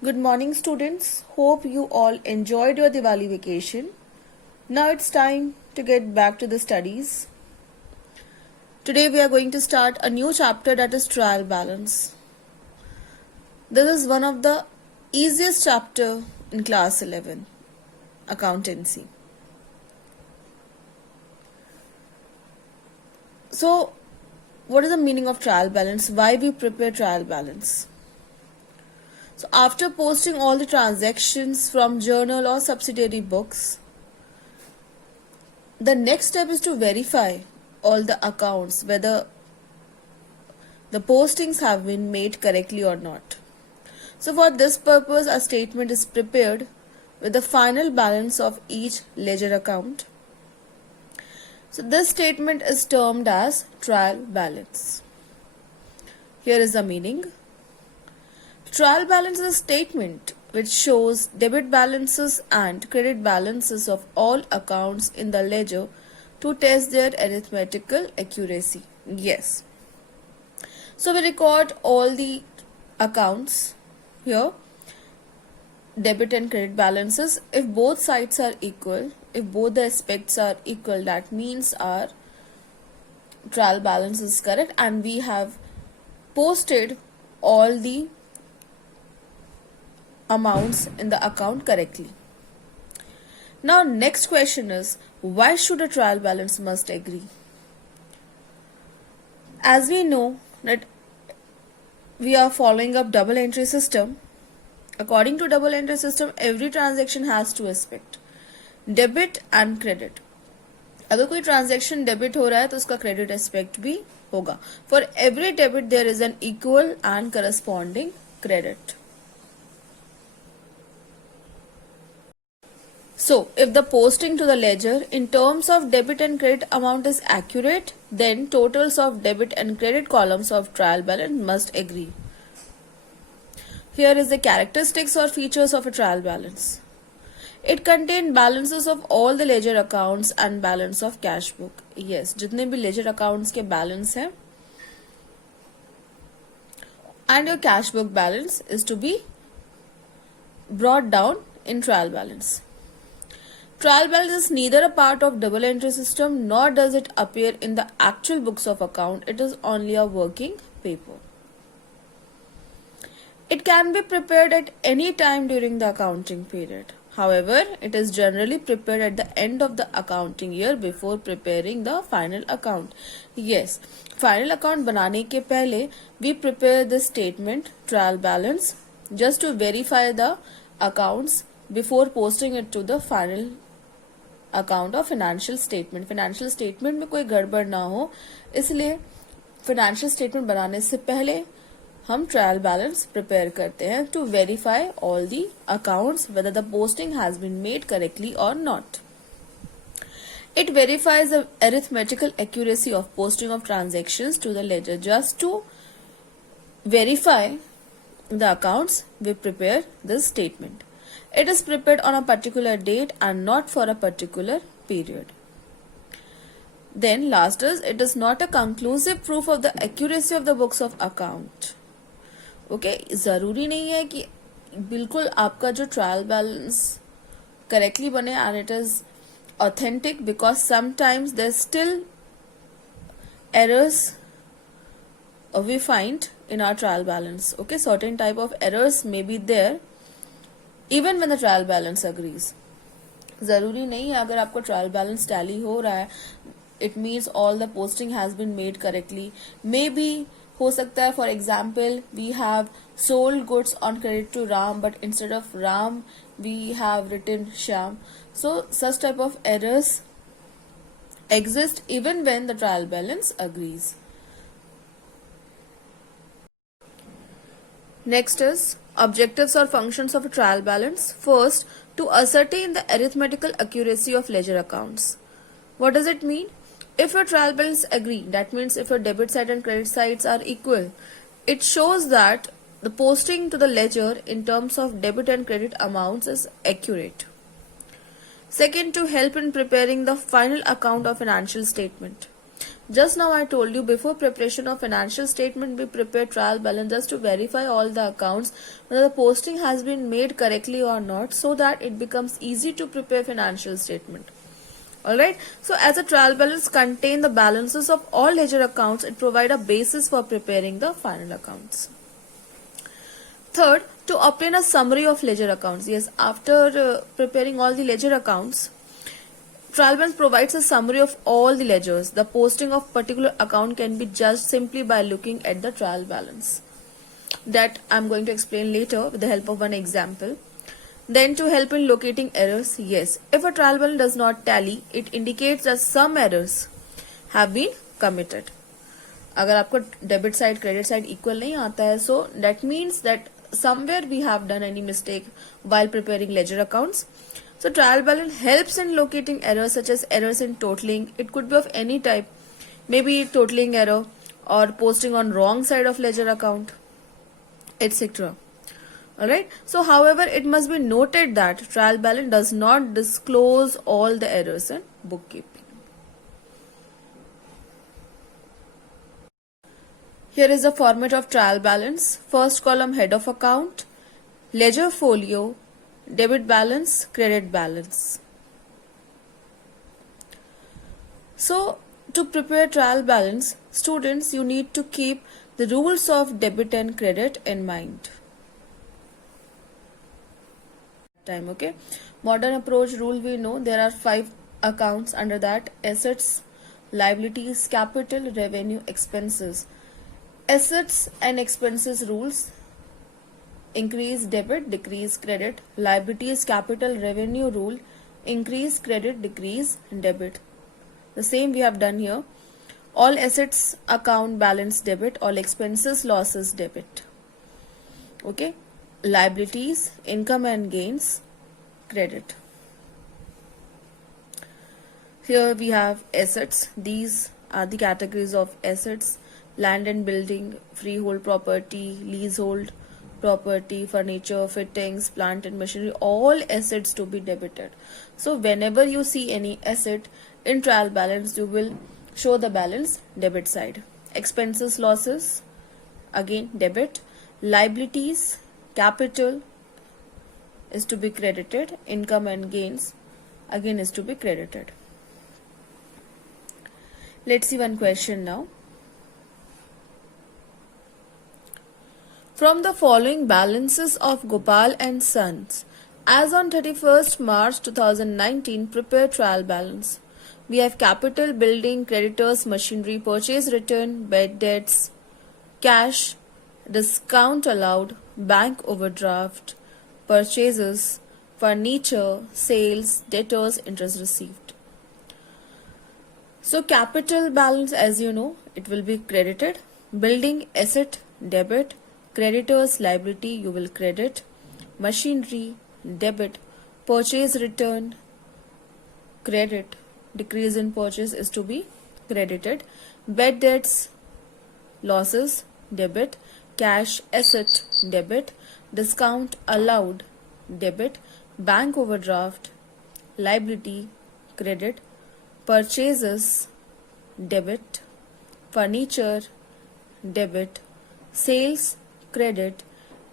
Good morning, students. Hope you all enjoyed your Diwali vacation. Now it's time to get back to the studies. Today we are going to start a new chapter, that is trial balance. This is one of the easiest chapter in class 11, accountancy. So, what is the meaning of trial balance? Why we prepare trial balance? So after posting all the transactions from journal or subsidiary books, the next step is to verify all the accounts, whether the postings have been made correctly or not. So for this purpose, a statement is prepared with the final balance of each ledger account. So this statement is termed as trial balance. Here is the meaning. Trial balance is a statement which shows debit balances and credit balances of all accounts in the ledger to test their arithmetical accuracy. Yes. So we record all the accounts here, debit and credit balances. If both sides are equal, if both the aspects are equal, that means our trial balance is correct and we have posted all the amounts in the account correctly. Now next question is, why should a trial balance must agree? As we know that we are following up double entry system. According to double entry system, every transaction has two aspects, debit and credit. अगर कोई transaction debit हो रहा है तो उसका credit aspect भी होगा. For every debit there is an equal and corresponding credit. So, if the posting to the ledger in terms of debit and credit amount is accurate, then totals of debit and credit columns of trial balance must agree. Here is the characteristics or features of a trial balance. It contains balances of all the ledger accounts and balance of cash book. Yes, जितने भी ledger accounts के balance हैं, and your cash book balance is to be brought down in trial balance. Trial balance is neither a part of double entry system nor does it appear in the actual books of account. It is only a working paper. It can be prepared at any time during the accounting period. However, it is generally prepared at the end of the accounting year before preparing the final account. Yes, final account बनाने के पहले we prepare the statement trial balance just to verify the accounts before posting it to the final account और financial statement में कोई गड़बड़ ना हो, इसलिए फाइनेंशियल स्टेटमेंट बनाने से पहले हम ट्रायल बैलेंस प्रिपेयर करते हैं to verify all the accounts whether the posting has been made correctly और not. It verifies the arithmetical accuracy of posting of transactions to the ledger. Just to verify the accounts, we prepare this statement. It is prepared on a particular date and not for a particular period. Then last is, it is not a conclusive proof of the accuracy of the books of account. Okay, ज़रूरी नहीं है कि बिल्कुल आपका जो trial balance correctly बने and it is authentic, because sometimes there's still errors we find in our trial balance. Okay, certain type of errors may be there even when the trial balance agrees. ज़रूरी नहीं है अगर आपको trial balance tally हो रहा है it means all the posting has been made correctly. Maybe हो सकता है, for example, we have sold goods on credit to Ram but instead of Ram we have written Shyam. So such type of errors exist even when the trial balance agrees. Next is objectives or functions of a trial balance. First, to ascertain the arithmetical accuracy of ledger accounts. What does it mean? If your trial balance agree, that means if your debit side and credit sides are equal, it shows that the posting to the ledger in terms of debit and credit amounts is accurate. Second, to help in preparing the final account of financial statement. Just now I told you, before preparation of financial statement, we prepare trial balance just to verify all the accounts whether the posting has been made correctly or not, so that it becomes easy to prepare financial statement. Alright, so as a trial balance contain the balances of all ledger accounts, it provide a basis for preparing the final accounts. Third, to obtain a summary of ledger accounts. Yes, after preparing all the ledger accounts, trial balance provides a summary of all the ledgers. The posting of particular account can be judged simply by looking at the trial balance. That I am going to explain later with the help of one example. Then to help in locating errors, yes, if a trial balance does not tally, it indicates that some errors have been committed. अगर आपको debit side credit side equal नहीं आता है, so that means that somewhere we have done any mistake while preparing ledger accounts. So trial balance helps in locating errors such as errors in totaling. It could be of any type, maybe totaling error or posting on wrong side of ledger account, etc. Alright, so however, it must be noted that trial balance does not disclose all the errors in bookkeeping. Here is the format of trial balance. First column, head of account, ledger folio, debit balance, credit balance. So to prepare trial balance, students, you need to keep the rules of debit and credit in mind. Okay, modern approach rule, we know there are 5 accounts under that: assets, liabilities, capital, revenue, expenses. Assets and expenses rules: increase debit, decrease credit. Liabilities, capital, revenue rule: increase credit, decrease debit. The same we have done here. All assets account balance debit, all expenses losses debit. Okay, liabilities, income and gains, credit. Here we have assets. These are the categories of assets: land and building, freehold property, leasehold property, furniture, fittings, plant and machinery, all assets to be debited. So whenever you see any asset in trial balance, you will show the balance debit side. Expenses losses, again debit. Liabilities, capital is to be credited. Income and gains again is to be credited. Let's see one question now. From the following balances of Gopal and Sons, as on 31st March 2019, prepare trial balance. We have capital, building, creditors, machinery, purchase return, bad debts, cash, discount allowed, bank overdraft, purchases, furniture, sales, debtors, interest received. So capital balance, as you know, it will be credited. Building, asset, debit. Creditors, liability, you will credit. Machinery, debit. Purchase return, credit. Decrease in purchase is to be credited. Bad debts, losses, debit. Cash, asset, debit. Discount allowed, debit. Bank overdraft, liability, credit. Purchases, debit. Furniture, debit. Sales, credit.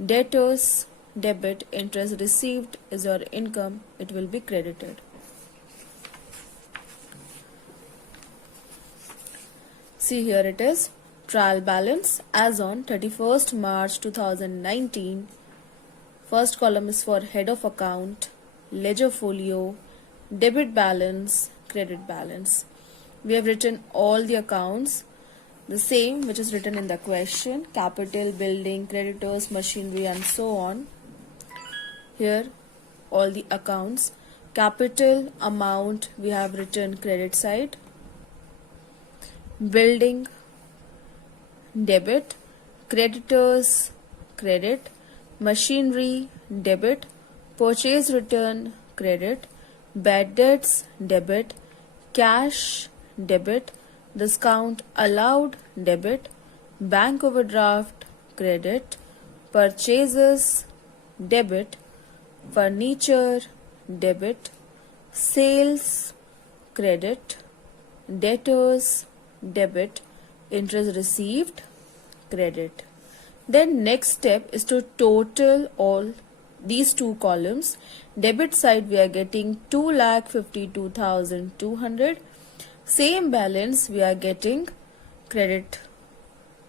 Debtors, debit. Interest received is your income, it will be credited. See, here it is, trial balance as on 31st March 2019. First column is for head of account, ledger folio, debit balance, credit balance. We have written all the accounts, the same which is written in the question: capital, building, creditors, machinery, and so on. Here all the accounts. Capital amount we have written credit side. Building, debit. Creditors, credit. Machinery, debit. Purchase return, credit. Bad debts, debit. Cash, debit. Discount allowed, debit. Bank overdraft, credit. Purchases, debit. Furniture, debit. Sales, credit. Debtors, debit, interest received, credit. Then next step is to total all these two columns. Debit side we are getting 2,52,200. Same balance we are getting credit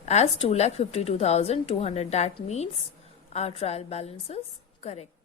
as 2,52,200. That means our trial balance is correct.